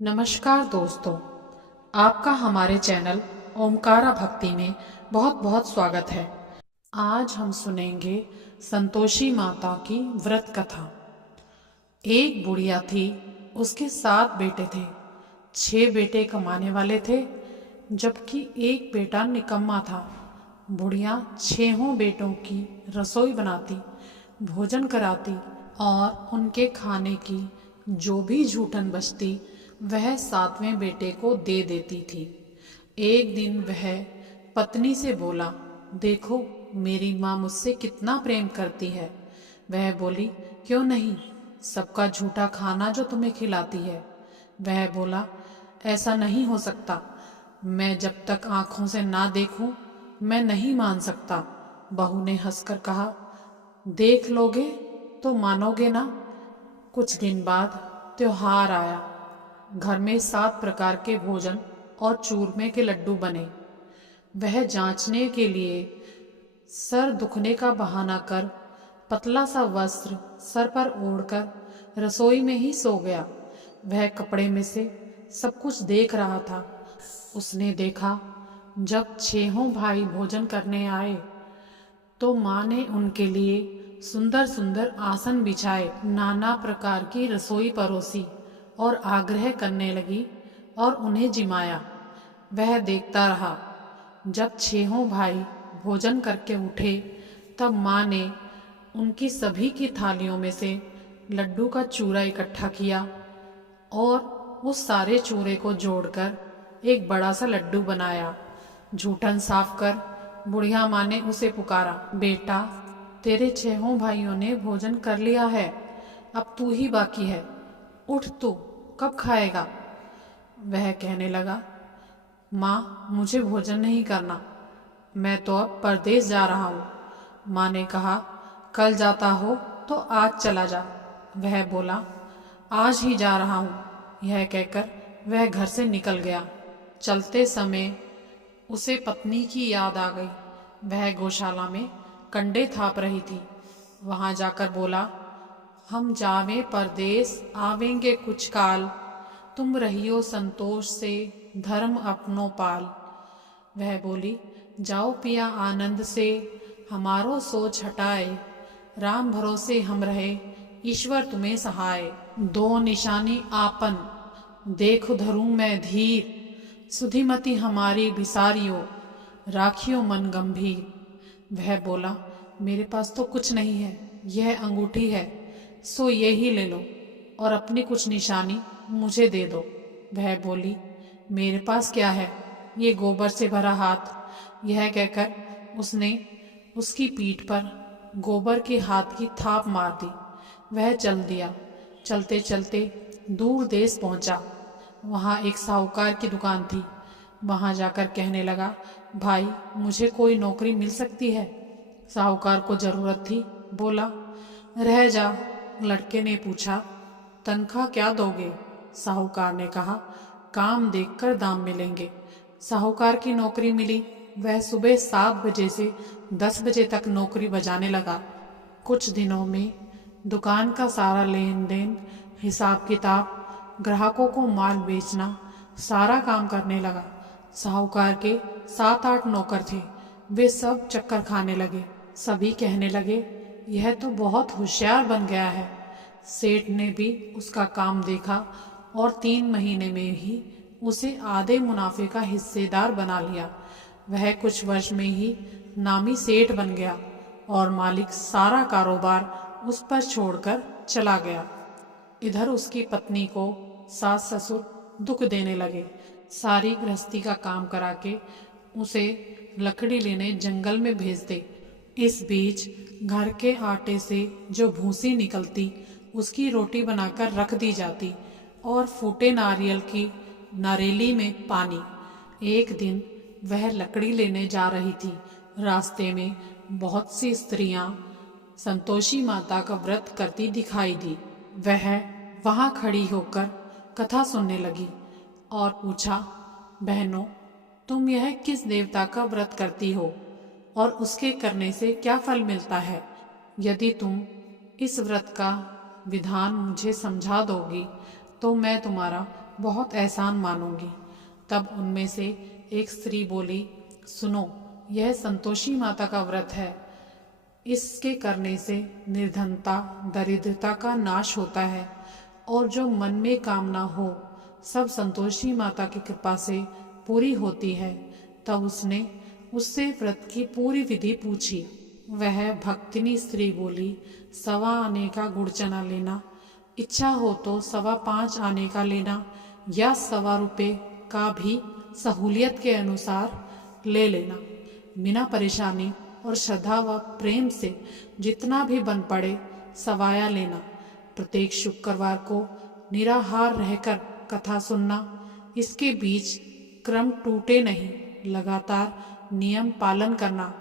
नमस्कार दोस्तों, आपका हमारे चैनल ओमकारा भक्ति में बहुत बहुत स्वागत है। आज हम सुनेंगे संतोषी माता की व्रत कथा। एक बुढ़िया थी, उसके 7 बेटे थे। 6 बेटे कमाने वाले थे, जबकि एक बेटा निकम्मा था। बुढ़िया 6 बेटों की रसोई बनाती, भोजन कराती और उनके खाने की जो भी जूठन बचती वह 7वें बेटे को दे देती थी। एक दिन वह पत्नी से बोला, देखो मेरी माँ मुझसे कितना प्रेम करती है। वह बोली, क्यों नहीं, सबका झूठा खाना जो तुम्हें खिलाती है। वह बोला, ऐसा नहीं हो सकता, मैं जब तक आंखों से ना देखूं मैं नहीं मान सकता। बहू ने हंसकर कहा, देख लोगे तो मानोगे ना। कुछ दिन बाद त्योहार आया। घर में 7 प्रकार के भोजन और चूरमे के लड्डू बने। वह जांचने के लिए सर दुखने का बहाना कर पतला सा वस्त्र सर पर ओढ़कर रसोई में ही सो गया। वह कपड़े में से सब कुछ देख रहा था। उसने देखा, जब 6 भाई भोजन करने आए तो माँ ने उनके लिए सुंदर सुंदर आसन बिछाए, नाना प्रकार की रसोई परोसी और आग्रह करने लगी और उन्हें जिमाया। वह देखता रहा। जब 6 भाई भोजन करके उठे तब माँ ने उनकी सभी की थालियों में से लड्डू का चूरा इकट्ठा किया और उस सारे चूरे को जोड़कर एक बड़ा सा लड्डू बनाया। जूठन साफ कर बुढ़िया माँ ने उसे पुकारा, बेटा तेरे 6 भाइयों ने भोजन कर लिया है, अब तू ही बाकी है, उठ तू कब खाएगा। वह कहने लगा, माँ मुझे भोजन नहीं करना, मैं तो अब परदेश जा रहा हूँ। माँ ने कहा, कल जाता हो तो आज चला जा। वह बोला, आज ही जा रहा हूँ। यह कहकर वह घर से निकल गया। चलते समय उसे पत्नी की याद आ गई। वह गौशाला में कंडे थाप रही थी। वहां जाकर बोला, हम जावे परदेस आवेंगे कुछ काल, तुम रहियो संतोष से धर्म अपनो पाल। वह बोली, जाओ पिया आनंद से हमारो सोच हटाए, राम भरोसे हम रहे ईश्वर तुम्हें सहाय। दो निशानी आपन देखो धरूं मैं धीर, सुधिमति हमारी बिसारियो राखियो मन गंभीर। वह बोला, मेरे पास तो कुछ नहीं है, यह अंगूठी है, सो ये ही ले लो और अपनी कुछ निशानी मुझे दे दो। वह बोली, मेरे पास क्या है, ये गोबर से भरा हाथ। यह कहकर उसने उसकी पीठ पर गोबर के हाथ की थाप मार दी। वह चल दिया। चलते चलते दूर देश पहुंचा। वहां एक साहूकार की दुकान थी। वहां जाकर कहने लगा, भाई मुझे कोई नौकरी मिल सकती है। साहूकार को जरूरत थी। बोला, रह जा। लड़के ने पूछा, तनख्वाह क्या दोगे। साहूकार ने कहा, काम देखकर दाम मिलेंगे। साहूकार की नौकरी मिली। वह सुबह 7 बजे से 10 बजे तक नौकरी बजाने लगा। कुछ दिनों में दुकान का सारा लेन देन, हिसाब किताब, ग्राहकों को माल बेचना, सारा काम करने लगा। साहूकार के 7-8 नौकर थे। वे सब चक्कर खाने लगे। सभी कहने लगे, यह तो बहुत होशियार बन गया है। सेठ ने भी उसका काम देखा और 3 महीने में ही उसे आधे मुनाफे का हिस्सेदार बना लिया। वह कुछ वर्ष में ही नामी सेठ बन गया और मालिक सारा कारोबार उस पर छोड़कर चला गया। इधर उसकी पत्नी को सास ससुर दुख देने लगे। सारी गृहस्थी का काम करा के उसे लकड़ी लेने जंगल में भेज दे। इस बीच घर के आटे से जो भूसी निकलती उसकी रोटी बनाकर रख दी जाती और फूटे नारियल की नारेली में पानी। एक दिन वह लकड़ी लेने जा रही थी। रास्ते में बहुत सी स्त्रियां संतोषी माता का व्रत करती दिखाई दी। वह वहां खड़ी होकर कथा सुनने लगी और पूछा, बहनों तुम यह किस देवता का व्रत करती हो और उसके करने से क्या फल मिलता है। यदि तुम इस व्रत का विधान मुझे समझा दोगी तो मैं तुम्हारा बहुत एहसान मानूंगी। तब उनमें से एक स्त्री बोली, सुनो, यह संतोषी माता का व्रत है। इसके करने से निर्धनता, दरिद्रता का नाश होता है और जो मन में कामना हो सब संतोषी माता की कृपा से पूरी होती है। तब उसने उससे व्रत की पूरी विधि पूछी। वह भक्तिनी स्त्री बोली, 1.25 आने का गुड़ चना लेना, इच्छा हो तो 5.25 आने का लेना या 1.25 रुपये का भी सहूलियत के अनुसार ले लेना। बिना परेशानी और श्रद्धा व प्रेम से जितना भी बन पड़े सवाया लेना। प्रत्येक शुक्रवार को निराहार रहकर कथा सुनना। इसके बीच क्रम टूटे नहीं, लगातार नियम पालन करना।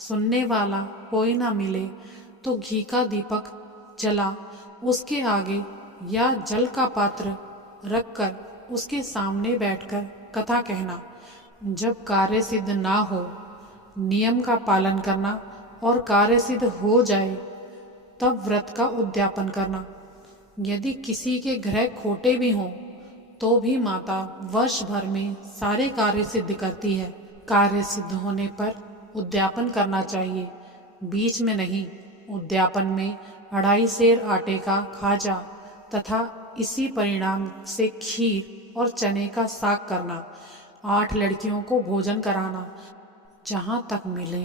सुनने वाला कोई ना मिले तो घी का दीपक जला उसके आगे या जल का पात्र रखकर उसके सामने बैठकर कथा कहना। जब कार्य सिद्ध ना हो नियम का पालन करना और कार्य सिद्ध हो जाए तब व्रत का उद्यापन करना। यदि किसी के ग्रह खोटे भी हों तो भी माता वर्ष भर में सारे कार्य सिद्ध करती है। कार्य सिद्ध होने पर उद्यापन करना चाहिए, बीच में नहीं। उद्यापन में 2.5 सेर आटे का खाजा तथा इसी परिणाम से खीर और चने का साग करना। 8 लड़कियों को भोजन कराना। जहाँ तक मिले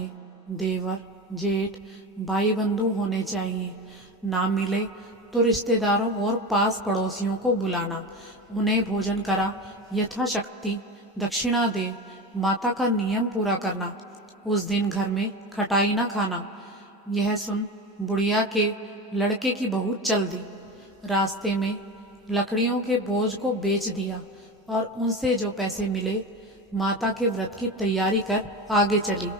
देवर, जेठ, भाई बंधु होने चाहिए। ना मिले तो रिश्तेदारों और पास पड़ोसियों को बुलाना, उन्हें भोजन करा यथाशक्ति दक्षिणा दे। माता का नियम पूरा करना। उस दिन घर में खटाई ना खाना। यह सुन बुढ़िया के लड़के की बहू चल दी। रास्ते में लकड़ियों के बोझ को बेच दिया और उनसे जो पैसे मिले माता के व्रत की तैयारी कर आगे चली।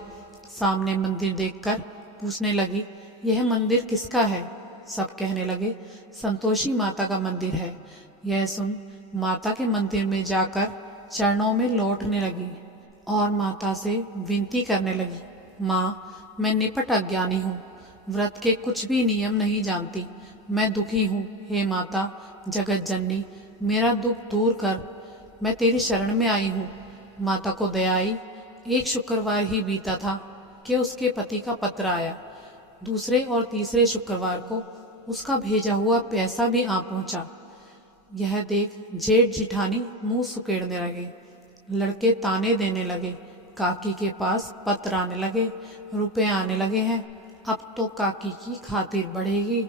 सामने मंदिर देखकर पूछने लगी, यह मंदिर किसका है? सब कहने लगे, संतोषी माता का मंदिर है। यह सुन माता के मंदिर में जाकर चरणों में लौटने लगी और माता से विनती करने लगी, माँ, मैं निपट अज्ञानी हूँ, व्रत के कुछ भी नियम नहीं जानती, मैं दुखी हूँ। हे माता जगत जननी, मेरा दुख दूर कर, मैं तेरी शरण में आई हूँ। माता को दया आई। एक शुक्रवार ही बीता था कि उसके पति का पत्र आया। दूसरे और तीसरे शुक्रवार को उसका भेजा हुआ पैसा भी आ पहुंचा। यह देख जेठ जिठानी मुंह सुकेड़ने लगे। लड़के ताने देने लगे। काकी के पास पत्र आने लगे, रुपए आने लगे हैं। अब तो काकी की खातिर बढ़ेगी।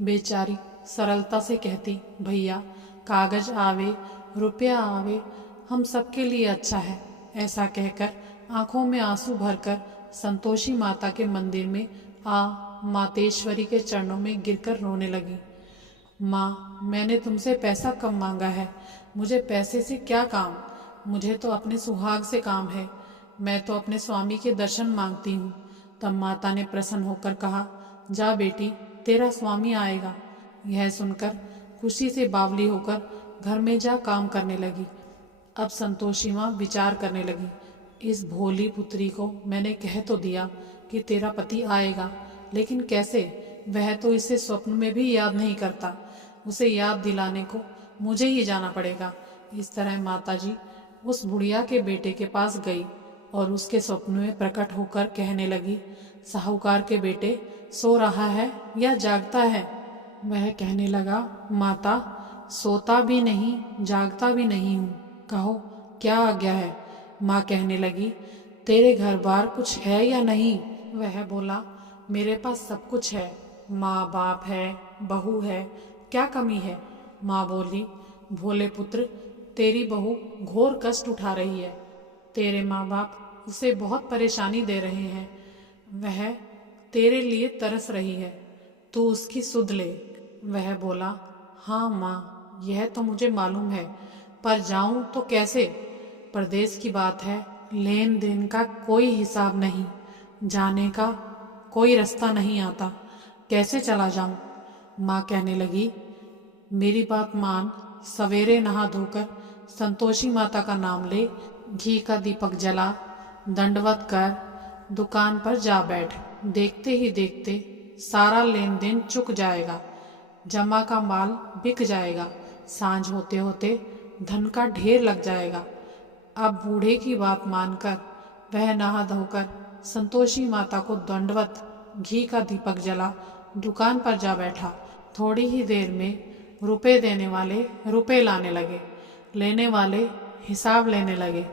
बेचारी सरलता से कहती, भैया कागज आवे, रुपया आवे, हम सबके लिए अच्छा है। ऐसा कहकर आंखों में आंसू भरकर संतोषी माता के मंदिर में मातेश्वरी के चरणों में गिरकर रोने लगी। माँ, मैंने तुमसे पैसा कम मांगा है, मुझे पैसे से क्या काम, मुझे तो अपने सुहाग से काम है, मैं तो अपने स्वामी के दर्शन मांगती हूँ। तब माता ने प्रसन्न होकर कहा, जा बेटी, तेरा स्वामी आएगा। यह सुनकर खुशी से बावली होकर घर में जा काम करने लगी। अब संतोषी माँ विचार करने लगी, इस भोली पुत्री को मैंने कह तो दिया कि तेरा पति आएगा, लेकिन कैसे? वह तो इसे स्वप्न में भी याद नहीं करता। उसे याद दिलाने को मुझे ही जाना पड़ेगा। इस तरह माताजी उस बुढ़िया के बेटे के पास गई और उसके स्वप्न में प्रकट होकर कहने लगी, साहूकार के बेटे सो रहा है या जागता है? वह कहने लगा, माता, सोता भी नहीं जागता भी नहीं हूँ, कहो क्या आज्ञा है? माँ कहने लगी, तेरे घर बार कुछ है या नहीं? वह बोला, मेरे पास सब कुछ है, माँ बाप है, बहू है, क्या कमी है? माँ बोली, भोले पुत्र, तेरी बहू घोर कष्ट उठा रही है, तेरे माँ बाप उसे बहुत परेशानी दे रहे हैं, वह तेरे लिए तरस रही है, तू उसकी सुध ले। वह बोला, हाँ माँ, यह तो मुझे मालूम है, पर जाऊं तो कैसे? परदेश की बात है, लेन देन का कोई हिसाब नहीं, जाने का कोई रास्ता नहीं आता, कैसे चला जाऊं? माँ कहने लगी, मेरी बात मान, सवेरे नहा धोकर संतोषी माता का नाम ले, घी का दीपक जला, दंडवत कर, दुकान पर जा बैठ। देखते ही देखते सारा लेन देन चुक जाएगा, जमा का माल बिक जाएगा। सांझ होते होते धन का ढेर लग जाएगा। अब बूढ़े की बात मानकर वह नहा धोकर संतोषी माता को दंडवत घी का दीपक जला दुकान पर जा बैठा। थोड़ी ही देर में रुपए देने वाले रुपए लाने लगे, लेने वाले हिसाब लेने लगे।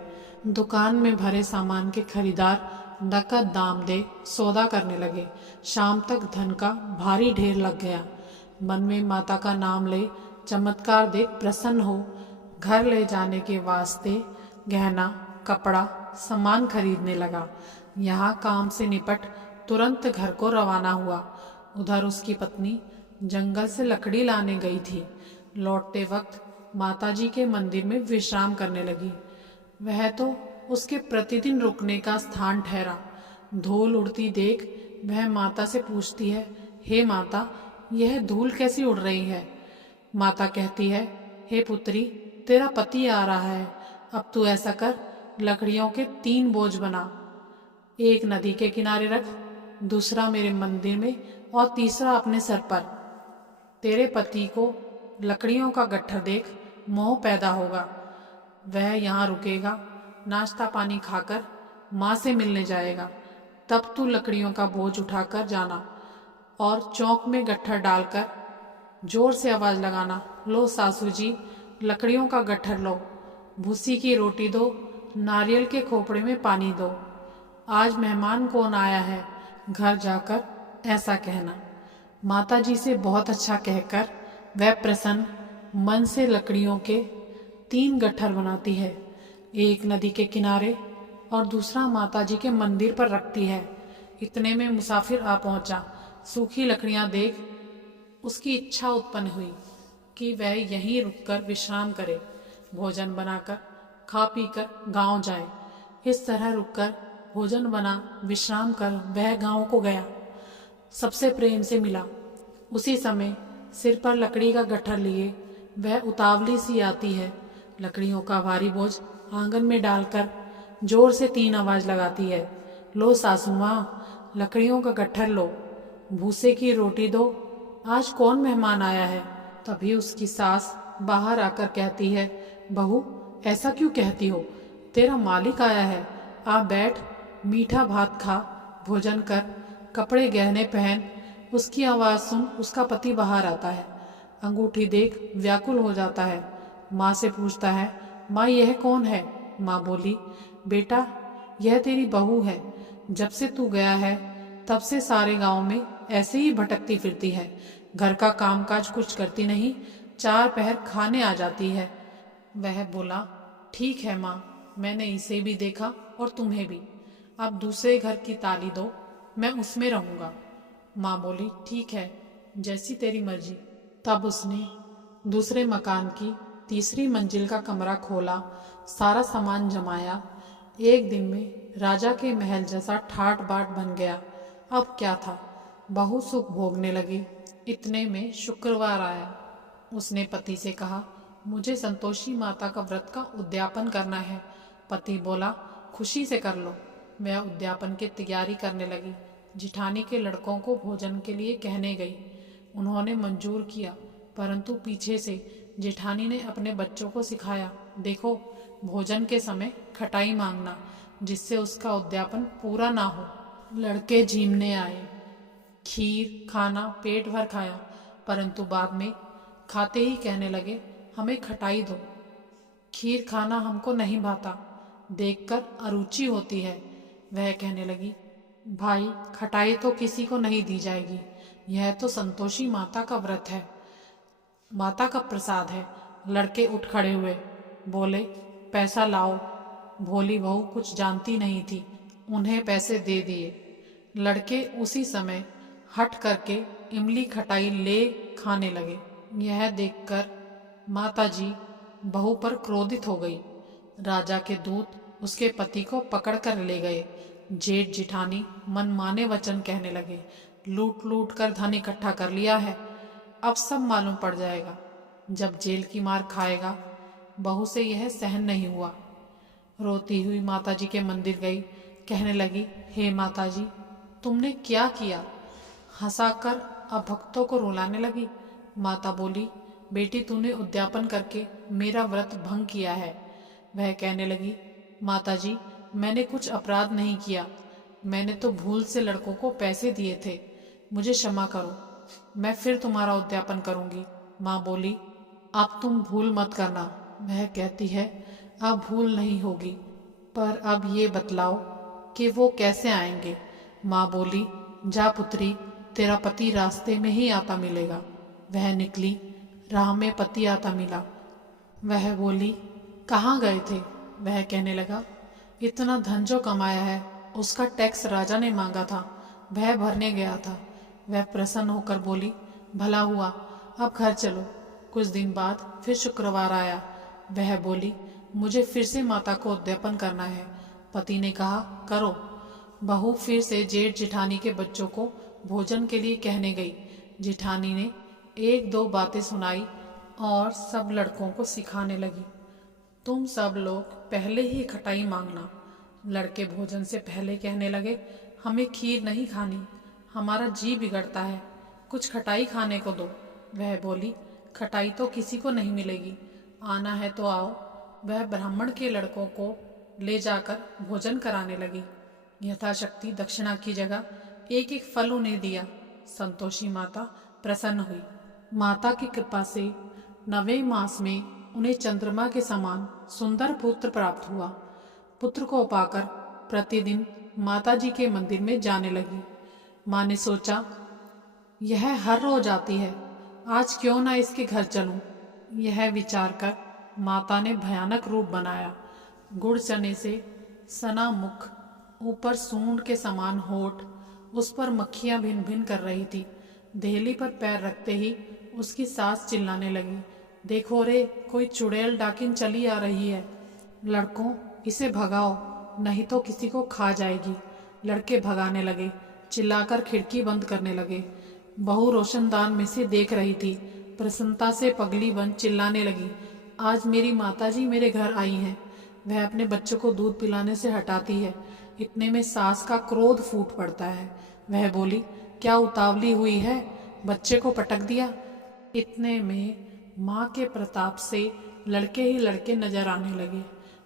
दुकान में भरे सामान के खरीदार नकद दाम दे सौदा करने लगे। शाम तक धन का भारी ढेर लग गया। मन में माता का नाम ले चमत्कार देख प्रसन्न हो घर ले जाने के वास्ते गहना कपड़ा सामान खरीदने लगा। यहाँ काम से निपट तुरंत घर को रवाना हुआ। उधर उसकी पत्नी जंगल से लकड़ी लाने गई थी। लौटते वक्त माताजी के मंदिर में विश्राम करने लगी। वह तो उसके प्रतिदिन रुकने का स्थान ठहरा। धूल उड़ती देख वह माता से पूछती है, हे माता, यह धूल कैसी उड़ रही है? माता कहती है, हे पुत्री, तेरा पति आ रहा है। अब तू ऐसा कर, लकड़ियों के 3 बोझ बना। एक नदी के किनारे रख, दूसरा मेरे मंदिर में और तीसरा अपने सर पर। तेरे पति को लकड़ियों का गट्ठर देख मोह पैदा होगा। वह यहाँ रुकेगा, नाश्ता पानी खाकर माँ से मिलने जाएगा। तब तू लकड़ियों का बोझ उठाकर जाना और चौक में गट्ठर डालकर जोर से आवाज लगाना, लो सासू जी, लकड़ियों का गट्ठर लो, भूसी की रोटी दो, नारियल के खोपड़े में पानी दो। आज मेहमान कौन आया है? घर जाकर ऐसा कहना। माता जी से बहुत अच्छा कहकर वह प्रसन्न मन से लकड़ियों के 3 गट्ठर बनाती है। एक नदी के किनारे और दूसरा माता जी के मंदिर पर रखती है। इतने में मुसाफिर आ पहुंचा। सूखी लकड़ियां देख उसकी इच्छा उत्पन्न हुई कि वह यहीं रुककर विश्राम करे, भोजन बनाकर खा पी कर गाँव जाए। इस तरह रुककर भोजन बना विश्राम कर वह गांव को गया। सबसे प्रेम से मिला। उसी समय सिर पर लकड़ी का गट्ठर लिए वह उतावली सी आती है। लकड़ियों का भारी बोझ आंगन में डालकर जोर से 3 आवाज लगाती है, लो सासू माँ, लकड़ियों का गट्ठर लो, भूसे की रोटी दो, आज कौन मेहमान आया है? तभी उसकी सास बाहर आकर कहती है, बहू, ऐसा क्यों कहती हो? तेरा मालिक आया है, आ बैठ, मीठा भात खा, भोजन कर, कपड़े गहने पहन। उसकी आवाज़ सुन उसका पति बाहर आता है। अंगूठी देख व्याकुल हो जाता है। माँ से पूछता है, माँ यह कौन है? माँ बोली, बेटा यह तेरी बहू है। जब से तू गया है तब से सारे गांव में ऐसे ही भटकती फिरती है। घर का कामकाज कुछ करती नहीं, 4 पहर खाने आ जाती है। वह बोला, ठीक है माँ, मैंने इसे भी देखा और तुम्हें भी। अब दूसरे घर की ताली दो, मैं उसमें रहूंगा। माँ बोली, ठीक है, जैसी तेरी मर्जी। तब उसने दूसरे मकान की 3री मंजिल का कमरा खोला, सारा सामान जमाया। एक दिन में राजा के महल जैसा ठाट बाट बन गया। अब क्या था, बहू सुख भोगने लगी। इतने में शुक्रवार आया। उसने पति से कहा, मुझे संतोषी माता का व्रत का उद्यापन करना है। पति बोला, खुशी से कर लो। वह उद्यापन की तैयारी करने लगी। जिठानी के लड़कों को भोजन के लिए कहने गई। उन्होंने मंजूर किया, परंतु पीछे से जेठानी ने अपने बच्चों को सिखाया, देखो भोजन के समय खटाई मांगना, जिससे उसका उद्यापन पूरा ना हो। लड़के झीमने आए। खीर खाना पेट भर खाया, परंतु बाद में खाते ही कहने लगे, हमें खटाई दो। खीर खाना हमको नहीं भाता, देखकर अरुचि होती है। वह कहने लगी, भाई खटाई तो किसी को नहीं दी जाएगी, यह तो संतोषी माता का व्रत है, माता का प्रसाद है। लड़के उठ खड़े हुए, बोले, पैसा लाओ। भोली बहू कुछ जानती नहीं थी, उन्हें पैसे दे दिए। लड़के उसी समय हट करके इमली खटाई ले खाने लगे। यह देखकर माताजी बहू पर क्रोधित हो गई। राजा के दूत उसके पति को पकड़ कर ले गए। जेठ जिठानी मनमाने वचन कहने लगे, लूट लूट कर धन इकट्ठा कर लिया है, अब सब मालूम पड़ जाएगा। जब जेल की मार खाएगा। बहू से यह सहन नहीं हुआ। रोती हुई माताजी के मंदिर गई। कहने लगी, हे माताजी, तुमने क्या किया? हंसाकर अब भक्तों को रुलाने लगी। माता बोली, बेटी तूने उद्यापन करके मेरा व्रत भंग किया है। वह कहने लगी, माताजी, मैंने कुछ अपराध नहीं किया। मैंने तो भूल से लड़कों को पैसे दिए थे। मुझे क्षमा करो, मैं फिर तुम्हारा उद्यापन करूंगी। माँ बोली, अब तुम भूल मत करना। वह कहती है, अब भूल नहीं होगी, पर अब ये बतलाओ कि वो कैसे आएंगे। माँ बोली, जा पुत्री, तेरा पति रास्ते में ही आता मिलेगा। वह निकली, राह में पति आता मिला। वह बोली, कहाँ गए थे? वह कहने लगा, इतना धन जो कमाया है उसका टैक्स राजा ने मांगा था, वह भरने गया था। वह प्रसन्न होकर बोली, भला हुआ, अब घर चलो। कुछ दिन बाद फिर शुक्रवार आया। वह बोली, मुझे फिर से माता को उद्यापन करना है। पति ने कहा, करो। बहू फिर से जेठ जिठानी के बच्चों को भोजन के लिए कहने गई। जिठानी ने एक दो बातें सुनाई और सब लड़कों को सिखाने लगी। तुम सब लोग पहले ही खटाई मांगना। लड़के भोजन से पहले कहने लगे, हमें खीर नहीं खानी, हमारा जी बिगड़ता है, कुछ खटाई खाने को दो। वह बोली, खटाई तो किसी को नहीं मिलेगी, आना है तो आओ। वह ब्राह्मण के लड़कों को ले जाकर भोजन कराने लगी। यथाशक्ति दक्षिणा की जगह एक एक फल उन्हें दिया। संतोषी माता प्रसन्न हुई। माता की कृपा से 9वें मास में उन्हें चंद्रमा के समान सुंदर पुत्र प्राप्त हुआ। पुत्र को पाकर प्रतिदिन माता जी के मंदिर में जाने लगी। माँ ने सोचा, यह हर रोज आती है, आज क्यों ना इसके घर चलूं। यह विचार कर माता ने भयानक रूप बनाया। गुड़ चने से सना मुख, ऊपर सूंड के समान होठ, उस पर मक्खियां भिन भिन कर रही थी। देहली पर पैर रखते ही उसकी सास चिल्लाने लगी, देखो रे, कोई चुड़ैल डाकिन चली आ रही है। लड़कों, इसे भगाओ, नहीं तो किसी को खा जाएगी। लड़के भगाने लगे, चिल्लाकर खिड़की बंद करने लगे। बहू रोशनदान में से देख रही थी। प्रसन्नता से पगली बन चिल्लाने लगी, आज मेरी माताजी मेरे घर आई हैं। वह अपने बच्चों को दूध पिलाने से हटाती है। इतने में सास का क्रोध फूट पड़ता है। वह बोली, क्या उतावली हुई है, बच्चे को पटक दिया। इतने में माँ के प्रताप से लड़के ही लड़के नजर आने लगे।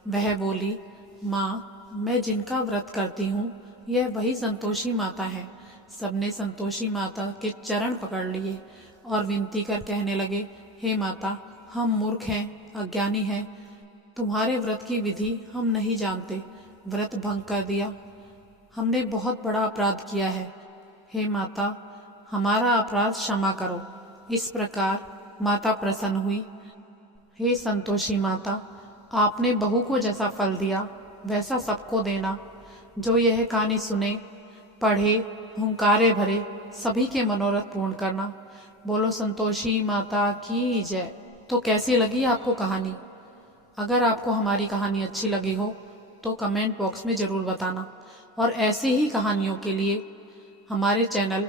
वह बोली, माँ, मैं जिनका व्रत करती हूँ यह वही संतोषी माता है। सबने संतोषी माता के चरण पकड़ लिए और विनती कर कहने लगे, हे माता, हम मूर्ख हैं, अज्ञानी हैं, तुम्हारे व्रत की विधि हम नहीं जानते, व्रत भंग कर दिया, हमने बहुत बड़ा अपराध किया है। हे माता, हमारा अपराध क्षमा करो। इस प्रकार माता प्रसन्न हुई। हे संतोषी माता, आपने बहू को जैसा फल दिया वैसा सबको देना। जो यह कहानी सुने, पढ़े, हुंकारे भरे, सभी के मनोरथ पूर्ण करना। बोलो संतोषी माता की जय। तो कैसी लगी आपको कहानी? अगर आपको हमारी कहानी अच्छी लगी हो तो कमेंट बॉक्स में ज़रूर बताना, और ऐसी ही कहानियों के लिए हमारे चैनल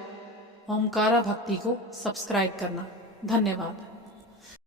ओमकारा भक्ति को सब्सक्राइब करना। धन्यवाद।